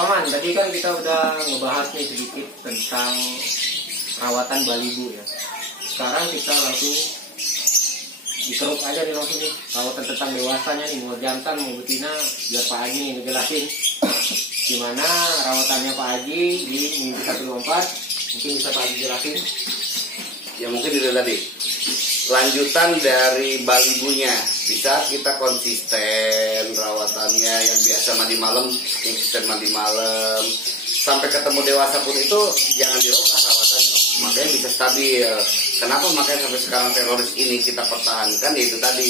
Paman, tadi kan kita udah ngebahas nih sedikit tentang perawatan balibu ya. Sekarang kita langsung dikeruk aja nih langsung nih perawatan tentang dewasanya nih, mau jantan mau betina, biar Pak Haji nih ngejelasin gimana rawatannya Pak Haji di minggu 124. Mungkin bisa Pak Haji jelasin. Ya mungkin itu tadi lanjutan dari balibunya, bisa kita konsisten rawatannya, yang biasa mandi malam konsisten mandi malam sampai ketemu dewasa pun itu jangan dirubah rawatannya, makanya bisa stabil. Kenapa makanya sampai sekarang teroris ini kita pertahankan, yaitu tadi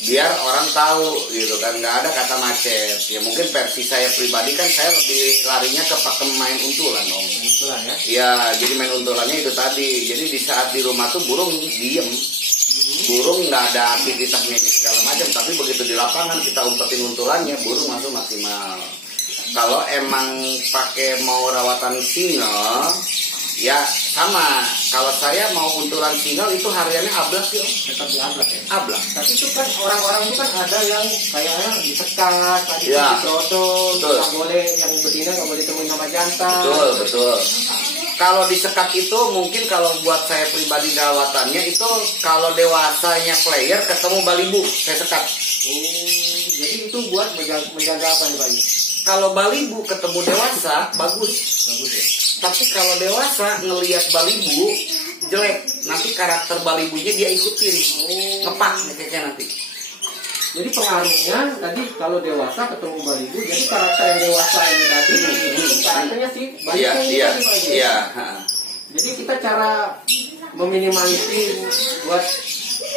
biar orang tahu gitu kan, nggak ada kata macet. Ya mungkin versi saya pribadi kan saya lebih larinya ke pakem main untulan om. Untulan ya? Ya jadi main untulannya itu tadi. Jadi di saat di rumah tuh burung diem, burung nggak ada aktivitasnya segala macam, tapi begitu di lapangan kita umpetin untulannya, burung masuk maksimal. Kalau emang pakai mau rawatan single, ya sama. Kalau saya mau untulan single itu hariannya ablak sih, Tetap diablak ya? ablak. Tapi itu kan orang-orang itu kan ada yang kayaknya disekat, tadi Ya. diprodol, Betul. nggak boleh, yang betina nggak boleh temuin nama jantan. Betul, betul. Kalau disekat itu mungkin kalau buat saya pribadi rawatannya itu kalau dewasanya player ketemu balibu saya sekat. Jadi itu buat menjaga apa nih Pak Haji? Kalau balibu ketemu dewasa bagus. Bagus ya? Tapi kalau dewasa ngelihat balibu jelek, nanti karakter balibunya dia ikutin, ngepak kayaknya nanti. Jadi pengaruhnya tadi kalau dewasa ketemu balibu, jadi karakter yang dewasa ini tadi, karakternya si balibu Iya, ini iya, tadi Pak Haji. iya. Jadi kita cara meminimalisir buat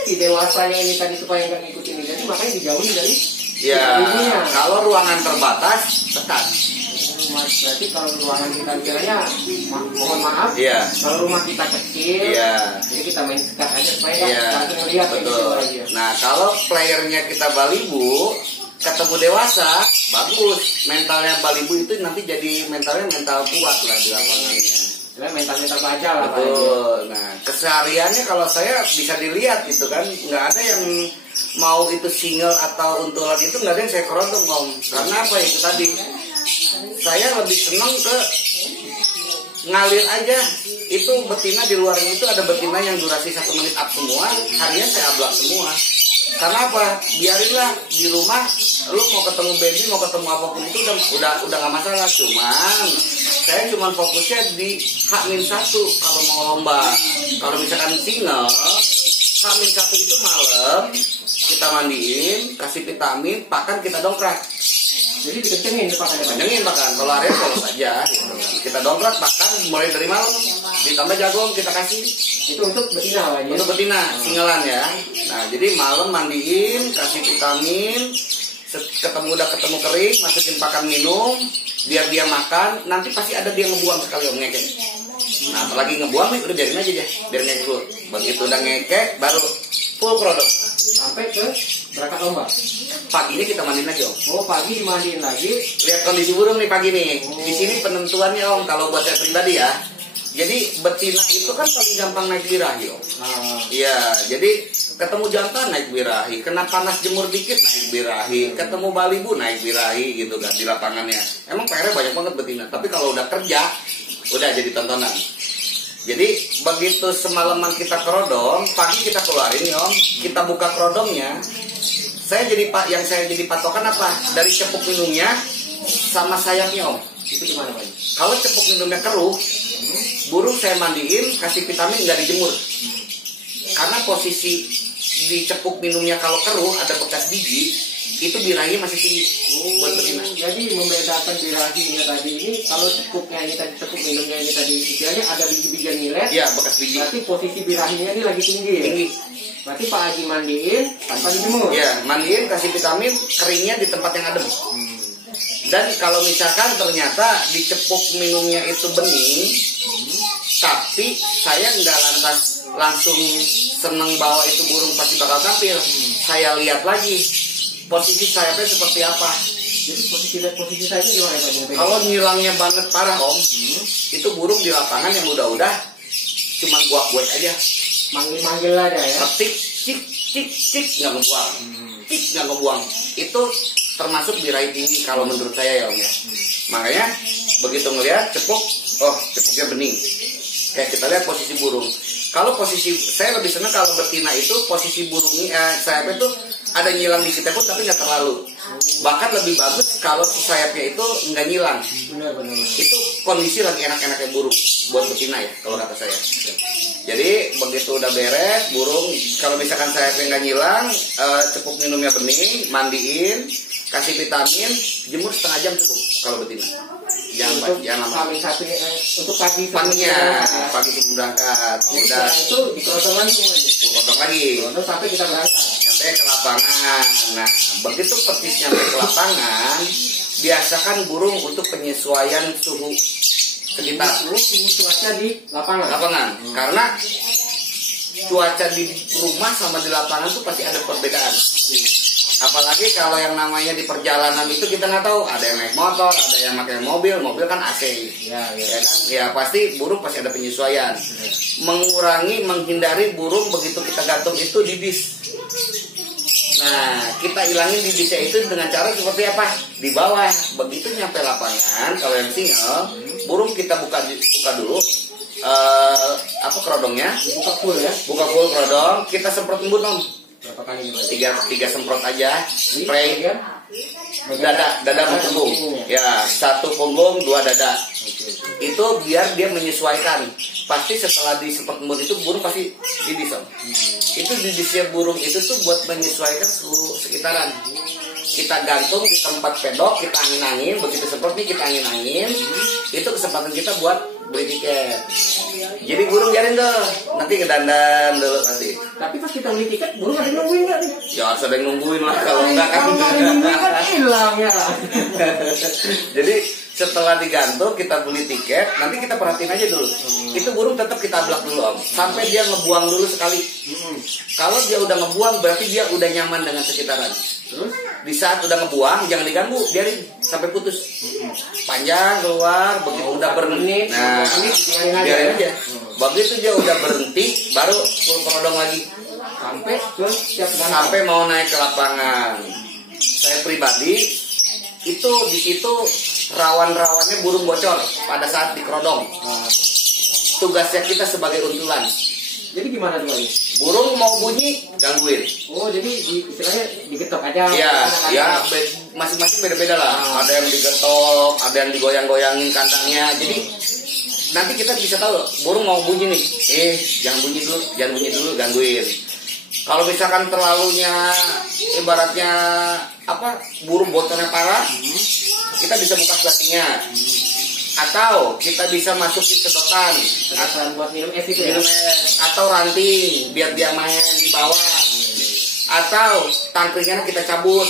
si dewasanya ini tadi supaya nggak ngikutin ini, jadi makanya dijauhin dari Ya, balibunya. kalau ruangan terbatas sekat. Berarti kalau ruangan kita kiranya, mohon maaf, Iya. kalau rumah kita kecil, Iya. jadi kita main sekat aja supaya nggak Iya, langsung ngeliat kayak gitu betul. aja. Nah, kalau playernya kita balibu, ketemu dewasa, bagus. Mentalnya balibu itu nanti jadi mental kuat lah di lapangannya. Jadi mental baja lah Pak Haji. Betul. Nah, kesehariannya kalau saya bisa dilihat gitu kan, nggak ada yang mau itu single atau untulan itu nggak ada yang saya kerontong om. Karena apa itu tadi? Saya lebih senang ke ngalir aja. Itu betina di luarnya itu ada betina yang durasi 1 menit up semua, harian saya ablak semua. Karena apa? Biarinlah di rumah, lu mau ketemu baby, mau ketemu apapun itu udah nggak masalah. Cuman saya cuma fokusnya di H-1 kalau mau lomba. Kalau misalkan single, H-1 itu malam kita mandiin, kasih vitamin, pakan kita dongkrak. Jadi dikencengin tuh pakannya Pak Haji. Kencengin pakan, kalau area polos aja gitu. Kita dongkrak pakan mulai dari malam, ditambah jagung kita kasih. Itu untuk betina Pak Haji. Untuk betina, singelan ya. Nah, jadi malam mandiin, kasih vitamin, udah ketemu kering, masukin pakan minum, biar dia makan, nanti pasti ada dia ngebuang sekali om ngekek. Nah, apalagi ngebuang nih, udah biarin aja deh, biar ngekek dulu. Begitu udah ngekek, baru full produk. Sampai ke berangkat lomba. Paginya kita mandiin lagi om. Oh pagi dimandiin lagi. Lihat kondisi burung nih pagi nih. Di sini penentuannya om, kalau buat saya pribadi ya. Jadi betina itu kan paling gampang naik birahi om. Iya, jadi ketemu jantan naik birahi, kena panas jemur dikit naik birahi, ketemu balibu naik birahi gitu kan di lapangannya. Emang PR-nya banyak banget betina, tapi kalau udah kerja udah jadi tontonan. Jadi begitu semalaman kita kerodong, pagi kita keluarin ya om, kita buka kerodongnya. Yang saya jadi patokan apa? Dari cepuk minumnya sama sayapnya om. Itu gimana Pak Haji? Kalau cepuk minumnya keruh, burung saya mandiin, kasih vitamin nggak dijemur. Karena posisi di cepuk minumnya kalau keruh ada bekas biji, itu birahinya masih tinggi buat betina. Jadi membedakan birahinya tadi ini, kalau cepuknya ini tadi, cepuk minumnya ini tadi, istilahnya ada biji-bijian milet. Iya, bekas biji. Berarti posisi birahinya ini lagi tinggi. Tinggi. Berarti Pak Haji mandiin tanpa dijemur. Iya, mandiin, kasih vitamin, keringnya di tempat yang adem. Dan kalau misalkan ternyata di cepuk minumnya itu bening, tapi saya nggak langsung seneng bawa itu burung pasti bakal tampil. Saya lihat lagi posisi sayapnya seperti apa. Jadi posisi saya itu gimana Pak Haji? Kalau nyilangnya banget parah om, itu burung di lapangan yang udah cuman guak-guak aja. Manggil-manggil aja ya. Ketik, cik, nggak ngebuang. Cik, nggak ngebuang. Itu termasuk birahi tinggi kalau menurut saya ya om ya. Makanya begitu ngelihat cepuk, oh cepuknya bening. Kayak kita lihat posisi burung. Kalau posisi saya lebih senang kalau betina itu posisi burungnya sayapnya itu ada nyilang dikit pun tapi nggak terlalu. Bahkan lebih bagus kalau sayapnya itu nggak nyilang. Benar. Itu kondisi lagi enak-enaknya burung buat betina ya kalau kata saya. Jadi begitu udah beres burung, kalau misalkan sayapnya nggak nyilang, cepuk minumnya bening, mandiin, kasih vitamin, jemur setengah jam cukup kalau betina. Jangan lama. Untuk pagi Paginya, pagi sebelum berangkat. Udah itu dikerotong lagi. potong lagi. Kerotong sampai kita berangkat. Sampai ke lapangan. Nah, begitu petis nyampe ke lapangan, biasakan burung untuk penyesuaian suhu sekitar. Suhu cuaca di lapangan. Karena cuaca di rumah sama di lapangan tuh pasti ada perbedaan. Apalagi kalau yang namanya di perjalanan itu kita nggak tahu, ada yang naik motor, ada yang pakai mobil kan AC, ya kan? Ya pasti burung pasti ada penyesuaian. Menghindari burung begitu kita gantung itu didis. Nah, kita ilangin didisnya itu dengan cara seperti apa? Di bawah. Begitu nyampe lapangan, kalau yang single, burung kita buka dulu. Kerodongnya? Buka full kerodong. Kita semprot embun om. Berapa kali? Tiga semprot aja. Spray. Dada punggung. Ya, 1 punggung, 2 dada. Itu biar dia menyesuaikan. Pasti setelah disemprot embun itu burung pasti didis om. Itu didisnya burung itu tuh buat menyesuaikan suhu sekitaran. Kita gantung di tempat pedok, kita angin-angin, begitu seperti kita angin-angin, itu kesempatan kita buat beli tiket. Jadi burung biarin tuh, nanti kedandan dulu nanti. Tapi pas kita beli tiket, burung ada yang nungguin nggak nih? Ya harus ada yang nungguin lah, kalau enggak kan. Kalau nggak ada yang nungguin kan hilang ya. Jadi setelah digantung kita beli tiket, nanti kita perhatiin aja dulu. Itu burung tetap kita blak dulu om, sampai dia ngebuang dulu sekali. Kalau dia udah ngebuang berarti dia udah nyaman dengan sekitaran. Terus di saat udah ngebuang jangan diganggu, biarin sampai putus. Panjang keluar, begitu udah berhenti, nah biarin aja. Begitu dia udah berhenti, baru full kerodong lagi. Sampai mau naik ke lapangan. Saya pribadi itu di situ rawan-rawannya burung bocor pada saat dikerodong. Tugasnya kita sebagai untulan. Jadi gimana tuh Pak? Burung mau bunyi gangguin. Oh jadi istilahnya digetok aja. Ya masing-masing beda-beda lah. Ada yang digetok, ada yang digoyang-goyangin kandangnya. Jadi nanti kita bisa tahu burung mau bunyi nih. Jangan bunyi dulu, gangguin. Kalau misalkan terlalunya ibaratnya burung bocornya parah, kita bisa buka slatinya. Atau kita bisa masukin sedotan buat minum es itu ya? Atau ranting biar dia main di bawah. Atau tangkringan kita cabut.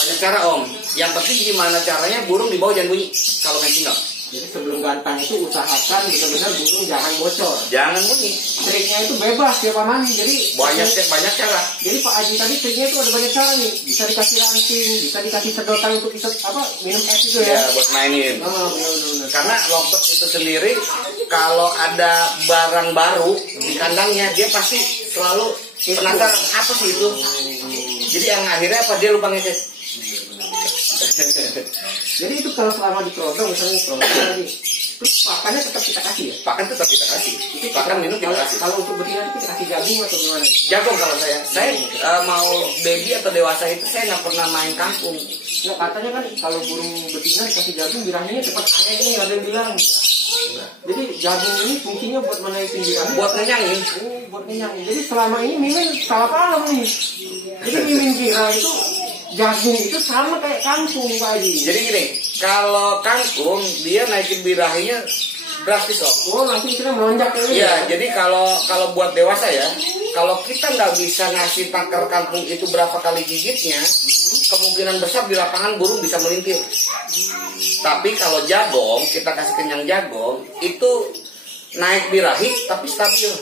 Banyak cara om. Yang penting gimana caranya burung di bawah jangan bunyi kalau main single. Jadi sebelum gantang itu usahakan benar-benar burung jangan bocor. Jangan bunyi. Triknya itu bebas ya Pak Mani. Jadi banyak cara. Jadi Pak Haji tadi triknya itu ada banyak cara nih. Bisa dikasih ranting, bisa dikasih sedotan untuk minum es itu ya. Buat mainin. Benar. Karena lovebird itu sendiri kalau ada barang baru di kandangnya dia pasti selalu penasaran apa sih itu. Jadi yang akhirnya dia lupa ngecek. Jadi itu kalau selama dikerodong misalnya lagi, terus pakannya tetap kita kasih ya? Pakan tetap kita kasih. Pakan minum kita kasih. Kalau untuk betina itu kita kasih jagung atau gimana? Jagung kalau saya mau baby atau dewasa itu saya nggak pernah main kangkung. Nah, katanya kan kalau burung betina dikasih jagung birahinya cepat naik nih, ada yang bilang. Jadi jagung ini fungsinya buat menaikin birahi. Buat ngenyangin. Buat ngenyangin. Jadi selama ini Mimin salah paham nih. Jadi Mimin kira itu jagung itu sama kayak kangkung Pak Haji. Jadi gini, kalau kangkung dia naikin birahinya drastis om. Oh nanti kita melonjak ya. Iya, jadi kalau buat dewasa ya, kalau kita nggak bisa ngasih taker kangkung itu berapa kali gigitnya, kemungkinan besar di lapangan burung bisa melintir. Tapi kalau jagung, kita kasih kenyang jagung, itu naik birahi tapi stabil.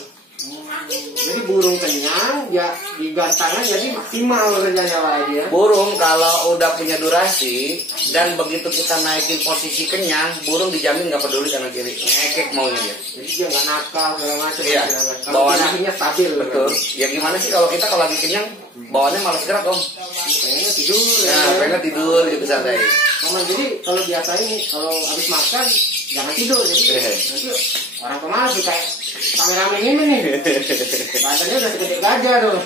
Jadi burung kenyang ya di gantangan jadi maksimal kerjanya Pak Haji ya. Burung kalau udah punya durasi dan begitu kita naikin posisi kenyang, burung dijamin nggak peduli kanan kiri, ngekek maunya dia. Jadi dia nggak nakal segala macam. Iya. Kalau birahinya stabil. Betul. Ya gimana sih kalau kita kalau lagi kenyang bawaannya malas gerak om. pengennya tidur. pengennya tidur gitu santai. Momen jadi kalau biasa ini kalau habis makan jangan tidur jadi nanti orang kemana sih kayak kameramen ini nih badannya udah segede gajah tuh.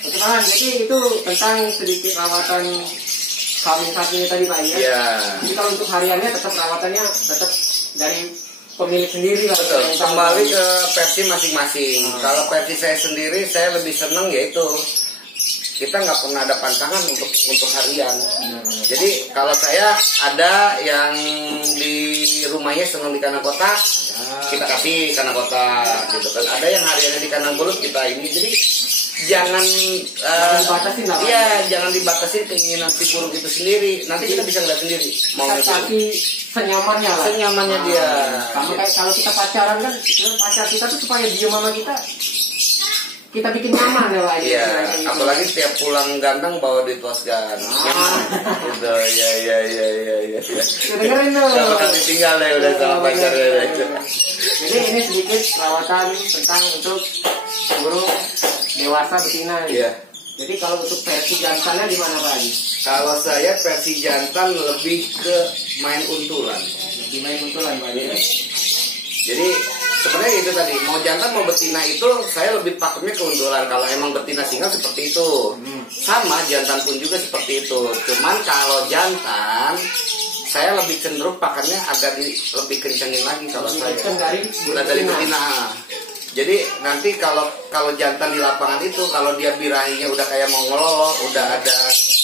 Teman, jadi itu tentang sedikit rawatan kambing sapi tadi Pak ya. Iya. Jadi kalau untuk hariannya tetap rawatannya tetap dari pemilik sendiri lah. Betul. Kembali ke versi masing-masing. Kalau versi saya sendiri, saya lebih seneng yaitu kita nggak pernah ada pantangan untuk harian. Jadi kalau saya ada yang di rumahnya senang di kandang kotak, kita kasih kandang kotak gitu kan. Ada yang hariannya di kandang belut kita ini. Jadi jangan dibatasin lah. Iya, jangan dibatasin keinginan si burung itu sendiri. Nanti kita bisa lihat sendiri. Mau kasih senyamannya lah. Senyamannya dia. Sama kayak kalau kita pacaran kan, pacar kita tuh supaya dia mama kita bikin nyaman ya Pak. Iya, apalagi setiap pulang ganteng bawa duit wasgan. Gitu, iya. Dengerin tuh. Gak bakal ditinggal deh udah sama pacar ya. Jadi ini sedikit perawatan tentang untuk burung dewasa betina. Iya. Jadi kalau untuk versi jantannya di mana Pak Haji? Kalau saya versi jantan lebih ke main untulan. Lebih main untulan Pak Haji. Jadi sebenarnya itu tadi mau jantan mau betina itu saya lebih pakemnya keuntulan. Kalau emang betina single seperti itu, sama jantan pun juga seperti itu. Cuman kalau jantan saya lebih cenderung pakannya agak lebih kencengin lagi kalau saya. Dari betina. Jadi nanti kalau jantan di lapangan itu kalau dia birahinya udah kayak mau ngelolok, udah ada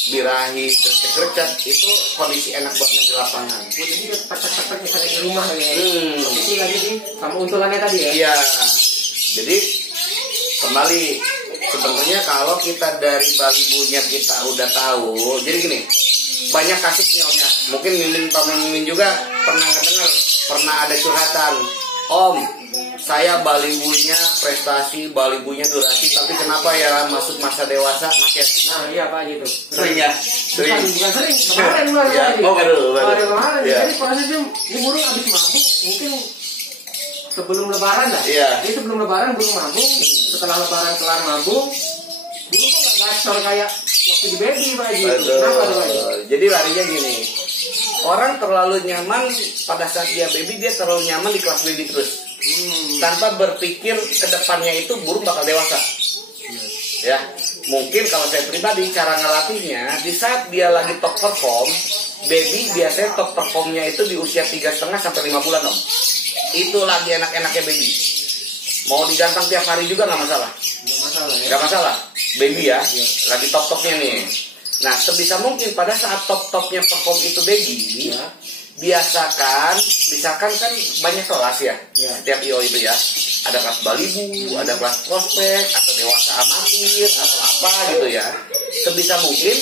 birahi gercep-gercep, itu kondisi enak buat main di lapangan. Jadi cepat-cepat misalnya di rumah ya. Ini lagi sih sama untulannya tadi ya. Iya. Jadi kembali sebenarnya kalau kita dari balibunya kita udah tahu. Jadi gini, banyak kasusnya Om ya. Mungkin Mimin juga pernah dengar, pernah ada curhatan. Om, saya balibunya prestasi, balibunya durasi, tapi kenapa ya masuk masa dewasa maket? Nah iya Pak gitu. Sering ya? Bukan sering, kemarin bulan ya, baru. Kemarin, Ya. jadi prosesnya ini burung habis mabuk, mungkin sebelum lebaran dah. Iya. Jadi sebelum lebaran burung mabuk, setelah lebaran kelar mabuk, burung kok nggak gacor kayak waktu di baby Pak Haji. Kenapa tuh Pak Haji? Jadi larinya gini, orang terlalu nyaman pada saat dia baby, dia terlalu nyaman di kelas baby terus. Tanpa berpikir ke depannya itu burung bakal dewasa. Ya, mungkin kalau saya pribadi cara ngelatihnya di saat dia lagi top perform, baby biasanya top performnya itu di usia 3,5 sampai 5 bulan Om. Itu lagi enak-enaknya baby. Mau digantang tiap hari juga nggak masalah. Nggak masalah. Baby ya, lagi top-topnya nih. Nah, sebisa mungkin pada saat top-topnya perform itu baby, biasakan, misalkan kan banyak kelas ya, setiap IO itu ya, ada kelas balibu, ada kelas prospek, atau dewasa amatir, atau apa gitu ya. Sebisa mungkin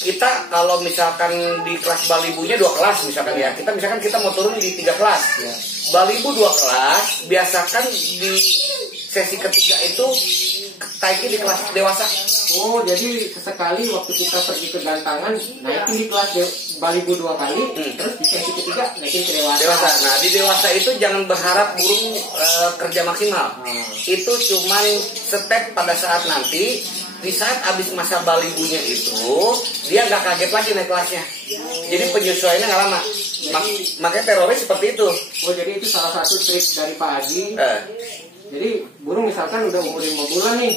kita kalau misalkan di kelas balibunya 2 kelas misalkan ya, kita mau turun di 3 kelas, balibu 2 kelas, biasakan di sesi ketiga itu taikin di kelas dewasa. Oh, jadi sesekali waktu kita pergi ke gantangan naikin di kelas balibu 2 kali, terus di sesi ketiga naikin ke dewasa. Nah, di dewasa itu jangan berharap burung kerja maksimal. Itu cuman step pada saat nanti di saat habis masa balibunya itu dia nggak kaget lagi naik kelasnya. Jadi penyesuaiannya nggak lama. Makanya teroris seperti itu. Oh, jadi itu salah satu trik dari Pak Haji. Jadi burung misalkan udah umur 5 bulan nih,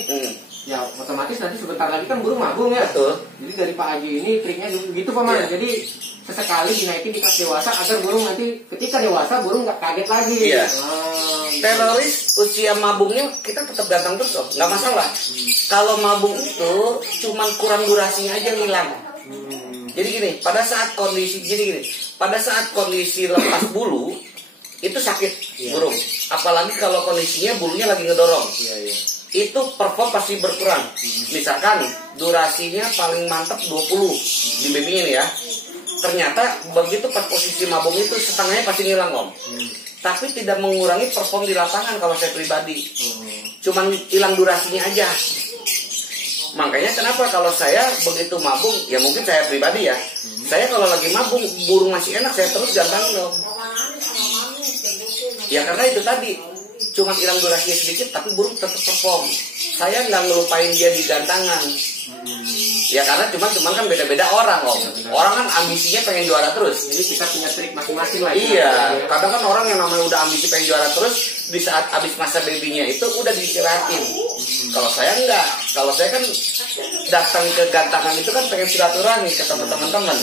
ya otomatis nanti sebentar lagi kan burung mabung ya. Betul. Jadi dari Pak Haji ini triknya gitu Pak Man. Jadi sesekali dinaikin di kelas dewasa agar burung nanti ketika dewasa burung nggak kaget lagi. Iya. Teroris usia mabungnya kita tetap gantang terus Om, nggak masalah. Kalau mabung itu cuman kurang durasinya aja hilang. Jadi gini, pada saat kondisi lepas bulu itu sakit burung. Apalagi kalau kondisinya bulunya lagi ngedorong. Itu perform pasti berkurang. Misalkan durasinya paling mantap 20 di babynya nih ya. Ternyata begitu pas posisi mabung itu setengahnya pasti ngilang Om. Tapi tidak mengurangi perform di lapangan kalau saya pribadi. Cuman hilang durasinya aja. Makanya kenapa kalau saya begitu mabung, ya mungkin saya pribadi ya. Saya kalau lagi mabung, burung masih enak, saya terus gantangin Om. Ya karena itu tadi, cuma hilang durasinya sedikit, tapi burung tetap perform. Saya nggak ngelupain dia di gantangan. Ya karena cuman kan beda-beda orang om. Orang kan ambisinya pengen juara terus. Jadi kita punya trik masing-masing lah. Iya, kadang kan orang yang namanya udah ambisi pengen juara terus, di saat habis masa babynya itu udah diistirahatin. Kalau saya enggak, kalau saya kan datang ke gantangan itu kan pengen silaturahmi ketemu teman-teman.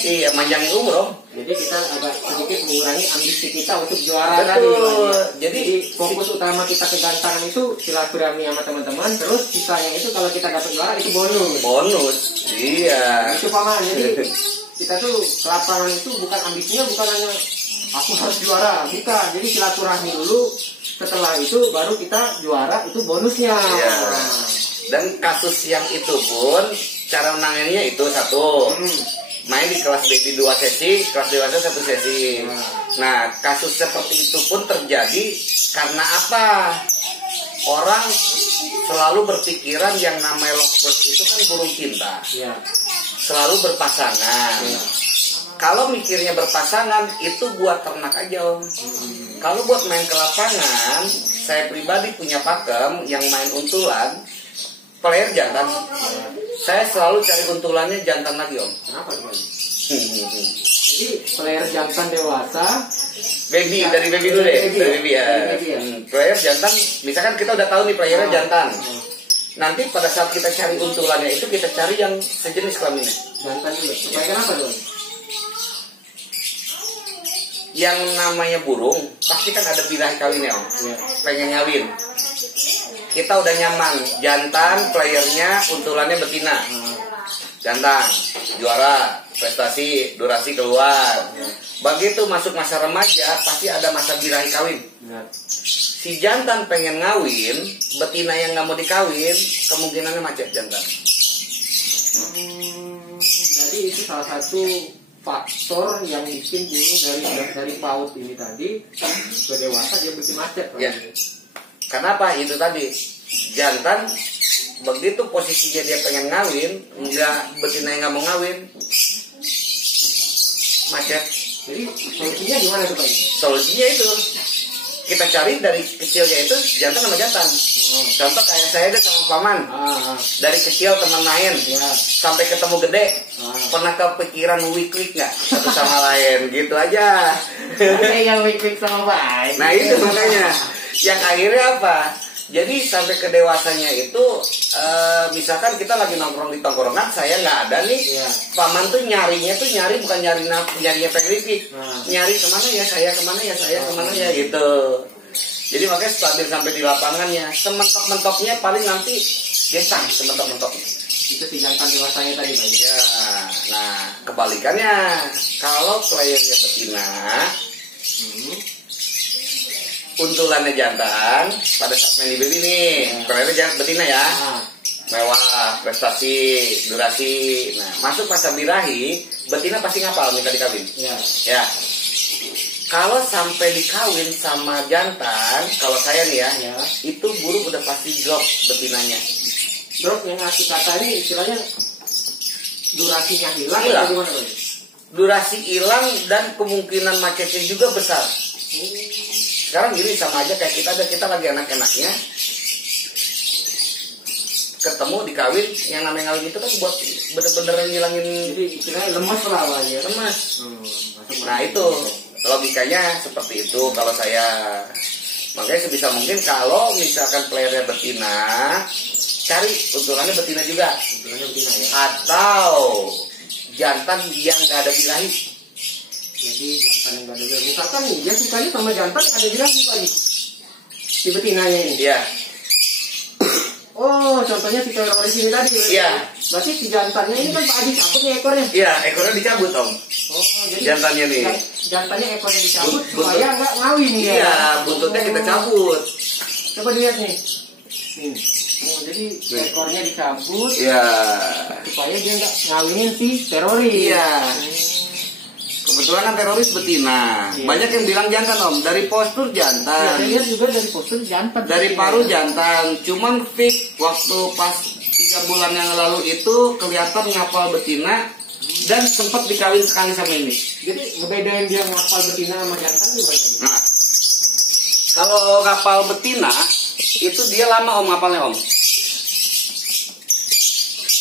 Iya, manjangin umur om. Jadi kita agak sedikit mengurangi ambisi kita untuk juara Betul. tadi. Pak, ya. Jadi fokus utama kita ke gantangan itu silaturahmi sama teman-teman. Terus sisanya itu kalau kita dapat juara itu bonus. Iya. Itu paman. Jadi kita tuh ke lapangan itu bukan ambisinya bukan hanya aku harus juara, bukan. Jadi silaturahmi dulu. Setelah itu baru kita juara, itu bonusnya. Iya. Dan kasus yang itu pun cara menanganinya itu satu. Main di kelas baby 2 sesi, kelas dewasa 1 sesi. Nah, kasus seperti itu pun terjadi karena apa? Orang selalu berpikiran yang namanya lovebird itu kan burung cinta. Ya. Selalu berpasangan. Ya. Kalau mikirnya berpasangan itu buat ternak aja om. Kalau buat main ke lapangan, saya pribadi punya pakem yang main untulan, player jantan. Saya selalu cari untulannya jantan lagi om. Kenapa tuh? Jadi player jantan dewasa, Baby, dari baby dulu deh. Dari baby ya. Player jantan, misalkan kita udah tahu nih playernya jantan. Nanti pada saat kita cari untulannya itu kita cari yang sejenis kelaminnya. jantan dulu. Supaya kenapa dong? Yang namanya burung pasti kan ada birahi kawinnya om. Ya. Pengen ngawin. Kita udah nyaman, jantan playernya untulannya betina. Jantan, juara, prestasi, durasi keluar. Begitu masuk masa remaja pasti ada masa birahi kawin. Benar. Si jantan pengen ngawin, betina yang nggak mau dikawin, kemungkinannya macet jantan. Jadi itu salah satu faktor yang bikin burung dari PAUD ini tadi ke dewasa dia bikin macet. Ya. Kenapa? Itu tadi jantan begitu posisinya dia pengen ngawin, nggak betina yang nggak mau ngawin, macet. Jadi solusinya gimana tuh Pak? Solusinya itu kita cari dari kecilnya itu jantan sama jantan. Contoh kayak saya deh sama paman. Dari kecil teman main sampai ketemu gede. Pernah kepikiran wik-wik nggak satu sama lain gitu aja. Ada yang wik-wik sama Pak. Nah itu makanya yang akhirnya apa? Jadi sampai ke dewasanya itu misalkan kita lagi nongkrong di tongkrongan, saya nggak ada nih. Paman tuh nyari bukan nyarinya pengen wik-wik. Nyari kemana ya saya kemana ya gitu. Jadi makanya stabil sampai di lapangannya. Sementok-mentoknya paling nanti gesang sementok-mentoknya. Itu si jantan dewasanya tadi Pak. Ya, nah kebalikannya kalau playernya betina, untulannya jantan pada saat main di baby nih, playernya jantan betina ya, mewah, prestasi, durasi. Nah masuk masa birahi, betina pasti ngapal minta dikawin. Ya. Kalau sampai dikawin sama jantan, kalau saya nih ya, itu burung udah pasti drop betinanya. Drop yang ngasih kata ini istilahnya durasinya hilang. Gimana Pak? Durasi hilang dan kemungkinan macetnya juga besar. Sekarang gini sama aja kayak kita lagi enak-enaknya ketemu dikawin, yang namanya ngawin itu kan buat bener-bener ngilangin. Jadi istilahnya lemas lah Pak ya. Lemas. Nah itu logikanya seperti itu kalau saya. Makanya sebisa mungkin kalau misalkan playernya betina, cari untulannya betina juga. Untulannya betina ya. Atau jantan yang nggak ada birahi. Jadi jantan yang nggak ada birahi. Misalkan nih dia sukanya sama jantan yang ada birahi Pak. Si betinanya ini. Iya. Oh, contohnya si teroris ini tadi. Iya. Berarti si jantannya ini kan Pak Adi cabut nih ekornya. Iya, ekornya dicabut om. Oh, jadi jantannya nih. Jantannya ekornya dicabut supaya nggak ngawin ya. Iya, buntutnya kita cabut. Coba dilihat nih. Oh, jadi ekornya dicabut. Iya. Supaya dia nggak ngawinin si teroris. Iya. Kebetulan kan teroris betina. Banyak yang bilang jantan om. Dari postur jantan. Saya lihat juga dari postur jantan. Dari paruh jantan. Cuman fix waktu pas 3 bulan yang lalu itu kelihatan ngapal betina dan sempat dikawin sekali sama ini. Jadi ngebedain dia ngapal betina sama jantan gimana? Nah, Kalau ngapal betina itu dia lama om ngapalnya om.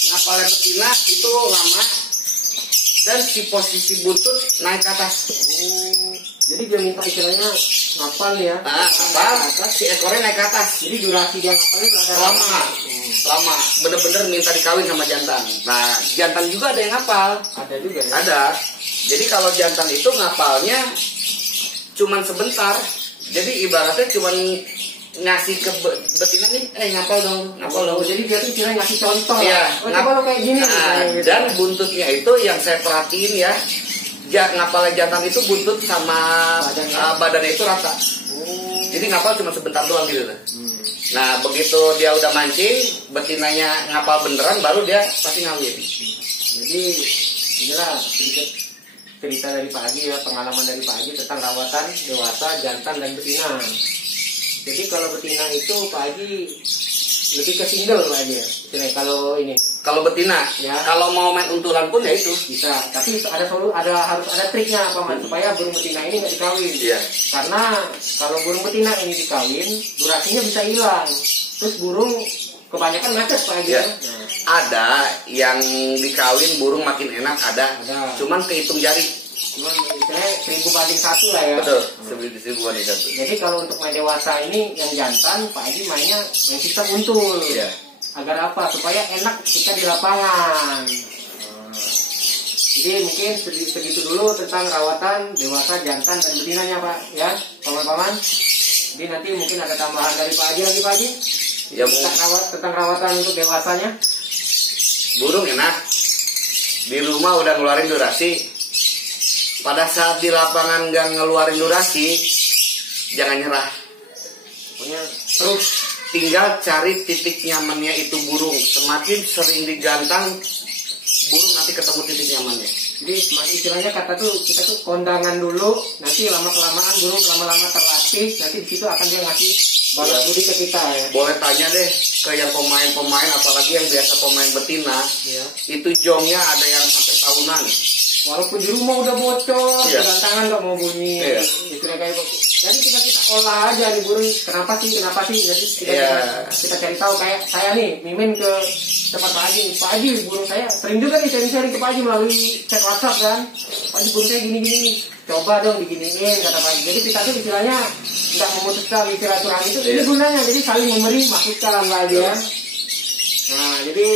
Ngapalnya betina itu lama dan si posisi buntut naik ke atas. Jadi dia minta istilahnya ngapal ya. Nah, ngapal si ekornya naik ke atas. Jadi durasi dia ngapalnya berapa Lama, lama. Bener-bener minta dikawin sama jantan. Nah, jantan juga ada yang ngapal. Ada juga ya. Ada. Jadi kalau jantan itu ngapalnya cuman sebentar. Jadi ibaratnya cuman ngasih ke betina nih, ngapal dong. Jadi dia tuh istilahnya ngasih contoh Iya, lah. Coba lo kayak gini. Nah, gitu. dan buntutnya itu yang saya perhatiin ya, ngapalnya jantan itu buntut sama badannya itu rata. Jadi ngapal cuma sebentar doang gitu. Nah, begitu dia udah mancing, betinanya ngapal beneran, baru dia pasti ngawin. Jadi inilah sedikit cerita dari Pak Haji ya, pengalaman dari Pak Haji tentang rawatan dewasa jantan dan betina. Jadi kalau betina itu Pak Haji lebih ke single Pak Haji ya. Istilahnya kalau ini. Kalau betina, Ya. kalau mau main untulan pun ya itu. Bisa, tapi harus ada triknya apa Mas, supaya burung betina ini nggak dikawin. Iya. Karena kalau burung betina ini dikawin, durasinya bisa hilang. Terus burung kebanyakan macet Pak Haji. Iya. Ya. Nah, Ada yang dikawin burung makin enak, ada. Ada. Cuman kehitung jari. cuman istilahnya 1000 banding 1 lah ya. Betul, 1000 banding 1. Jadi kalau untuk main dewasa ini yang jantan, Pak Haji main sistem untul. Iya. Agar apa? Supaya enak ketika di lapangan. Jadi mungkin segitu dulu tentang rawatan dewasa jantan dan betinanya Pak ya, paman-paman. Jadi nanti mungkin ada tambahan dari Pak Haji lagi Pak Haji. Ya, tentang rawatan untuk dewasanya. burung enak. Di rumah udah ngeluarin durasi. Pada saat di lapangan nggak ngeluarin durasi, jangan nyerah. Pokoknya Terus tinggal cari titik nyamannya itu burung. Semakin sering digantang, burung nanti ketemu titik nyamannya. jadi istilahnya kata tuh kita tuh kondangan dulu, nanti lama-kelamaan burung lama-lama terlatih, nanti di situ akan dia ngasih balas budi ke kita ya. Boleh tanya deh ke yang pemain-pemain, apalagi yang biasa pemain betina, Ya. itu jongnya ada yang sampai tahunan. Walaupun di rumah udah bocor, Iya. gantangan nggak mau bunyi, Iya. istilah kayak gitu. Jadi kita olah aja nih burung, kenapa sih? Jadi kita cari tahu kayak saya nih, mimin ke tempat Pak Haji, burung saya sering juga nih sharing ke Pak Haji melalui chat WhatsApp kan. Pak Haji burung saya gini-gini nih, coba dong diginiin kata Pak Haji. Jadi kita tuh istilahnya nggak memutus tali silaturahmi itu, ini gunanya jadi saling memberi masukan lah ya. Nah jadi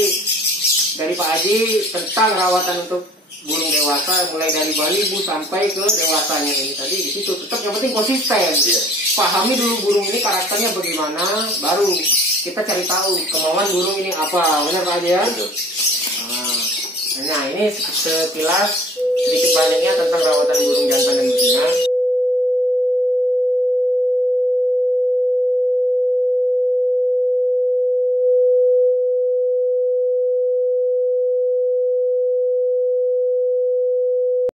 dari Pak Haji tentang rawatan untuk burung dewasa mulai dari balibu sampai ke dewasanya ini tadi di situ tetap yang penting konsisten. Pahami dulu burung ini karakternya bagaimana, baru kita cari tahu kemauan burung ini apa, benar Pak Haji ya? Nah ini sekilas sedikit banyaknya tentang rawatan burung jantan dan betina.